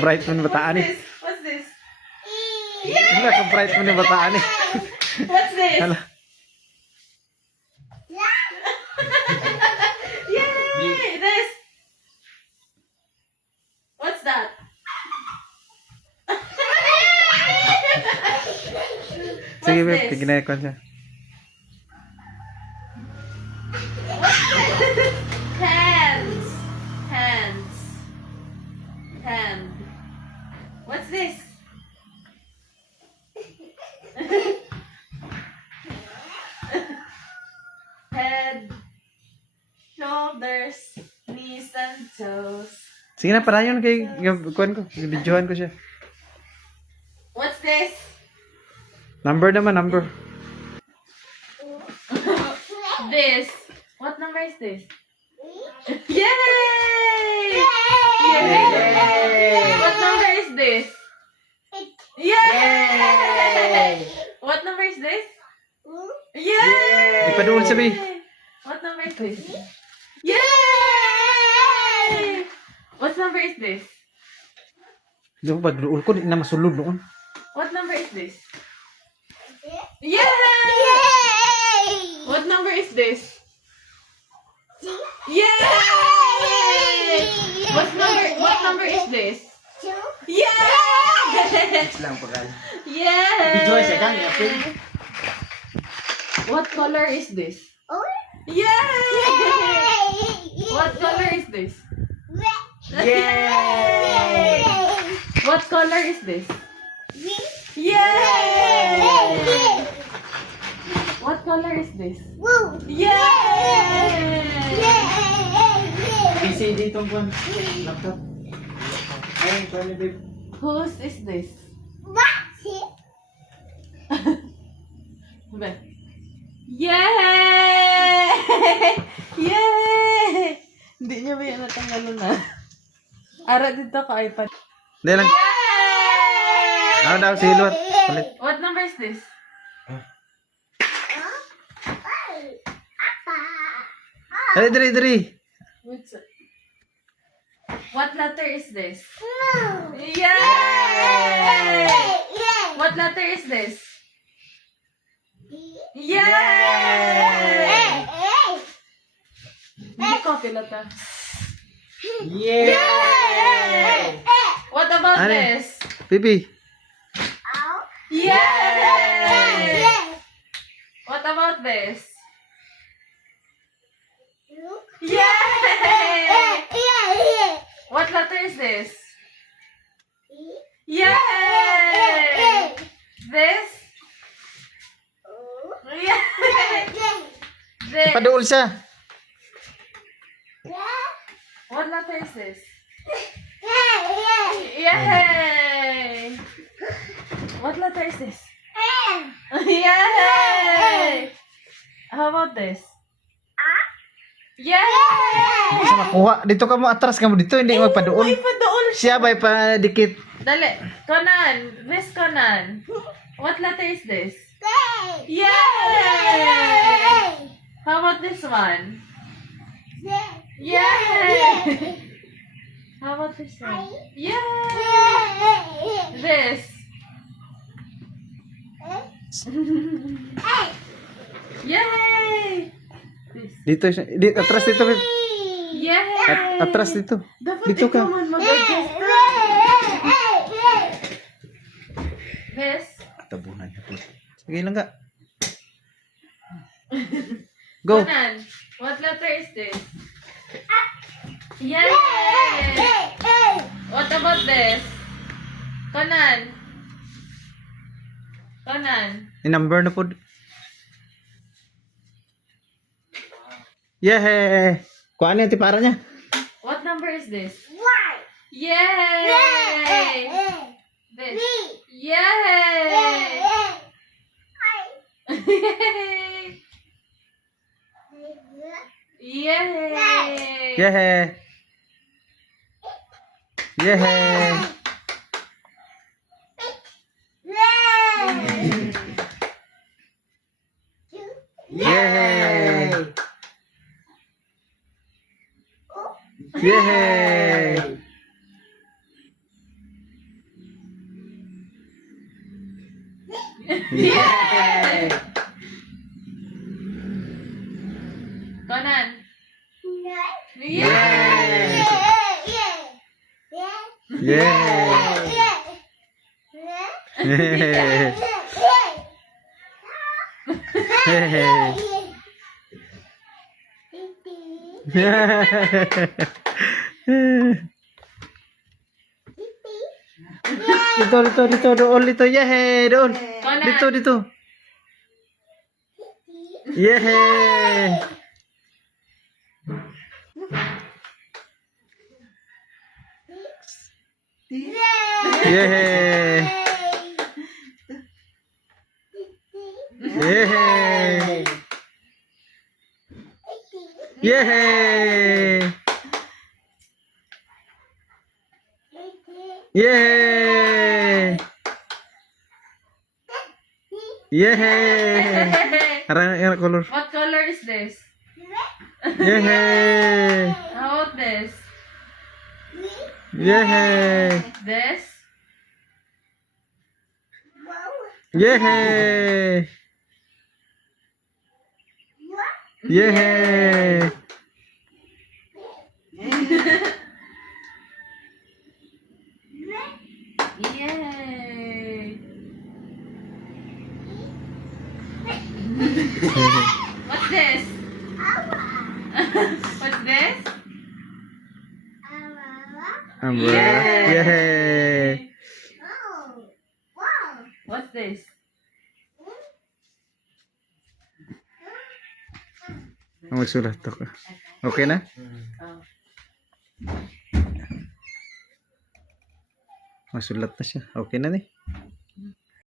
ka-bright mo ng bataan eh. What's this? Hala, ka-bright mo ng bataan eh. What's this? Hala. Yay! This. What's that? Sige, What's babe, this? tignan ko siya. Hands. Hands. Hand. What's this? Head. Shoulders. Knees and toes. Sige na, parayon kay kuan ko. Videohan ko siya. What's this? Number naman, number. This. What number is this? Yay! Yay! What number is this? Yay! What number is this? Yay! Ipaduol sabi. What number is this? Yay! What number is this? Di ba, duol ko, di na masulod noon. What number is this? Yay! What number is this? Yay! What number is this? Yay! Lang pagal. Yay! Videohan siya kan, yapin. What color is this? Yay! What color is this? Yay! What color is this? Yay! What color is this? Yay! PC dito kuan. Laptop. Ay, kuan babe. Whose is this? Ba? Yay! Yay! Hindi niya ba yan natanggal na? Ara dito ka iPad. Hindi lang. Yay! Ano daw, silot. Palit. What number is this? Dali. What letter is this? Yay! What letter is this? Yay! Hindi ko pilata. Yay! What about Ano? this? Pipi. Yay! What about this? Yay! What letter is this? Yay! This? Yay! This. Paduol siya. What letter is this? Yay! What letter is this? Yay! How about this? Yay! Sa makuha. Dito ka mo, atras ka mo dito. Hindi magpaduol. Ay, padool. Siya ba'y padikit? Dali. Conan. Miss Conan. What letter is this? Yay! How about this one? Yay! How about this one? Yay! This. Yay! This. Dito siya. Atras dito. Babe. Yay! Atras dito. Dapat Dito ka. ikaw man mag-adjust. This. Tabunan niya po. Sige lang ka. Go. Conan, what letter is this? Yay! What about this? Conan. I-number na po. Yay! Kuha niya, tipara niya. What number is this? Yay! This. Yay! Yay! Yay! Yay! Yay! Yay! Yay! Yay! Dito, doon, dito, yay, doon. Dito. Yay! Yay! Yay! Yay! Yay! Yay! Arang color. What color is this? Yay! How about this? Yay! This? Yay! Yay! Yay! What's this? What's this? Umbrella. Yay! What's this? Magsulat ako. Okay na? Oh. Masulat na siya. Okay na ni.